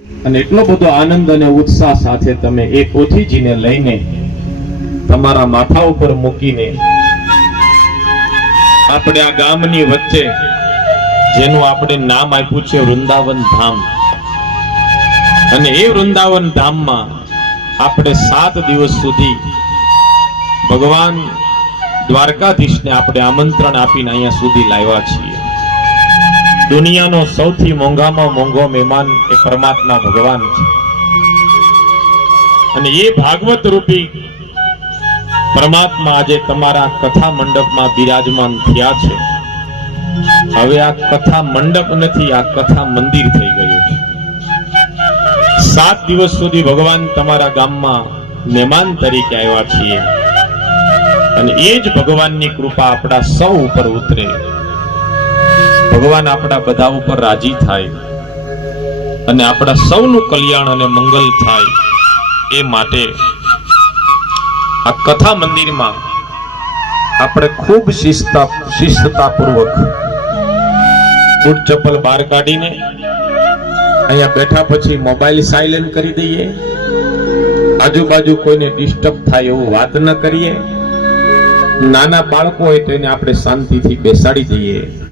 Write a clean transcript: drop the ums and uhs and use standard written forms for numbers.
અને એટલો બધો આનંદ અને ઉત્સાહ સાથે તમે એ પોથીજીને લઈને તમારા માથા ઉપર મૂકીને આપણે આ ગામની વચ્ચે જેનું આપણે નામ આપ્યું છે વૃંદાવન ધામ, અને એ વૃંદાવન ધામમાં આપણે 7 દિવસ સુધી ભગવાન દ્વારકાધીશને આપણે આમંત્રણ આપીને અહીંયા સુધી લાવ્યા છીએ. દુનિયાનો સૌથી મોંઘામાં મોંઘો મહેમાન એ પરમાત્મા ભગવાન છે, અને એ ભાગવત રૂપી પરમાત્મા આજે તમારા કથા મંડપમાં બિરાજમાન થયા છે. હવે આ કથા મંડપ નથી, આ કથા મંદિર થઈ ગયું છે. 7 દિવસ સુધી ભગવાન તમારા ગામમાં મહેમાન તરીકે આવ્યા છીએ, અને એ જ ભગવાનની કૃપા આપણા સૌ ઉપર ઉતરે, ભગવાન આપણા બધા ઉપર રાજી થાય અને આપણા સૌનું કલ્યાણ અને મંગલ થાય. એ માટે આ કથા મંદિરમાં આપણે ખૂબ શિસ્તતાપૂર્વક બૂટ ચપ્પલ બહાર કાઢીને અહીંયા બેઠા પછી મોબાઈલ સાયલેન્ટ કરી દઈએ, આજુબાજુ કોઈને ડિસ્ટર્બ થાય એવું વાત ન કરીએ. નાના બાળકો હોય તો એને આપણે શાંતિથી બેસાડી દઈએ.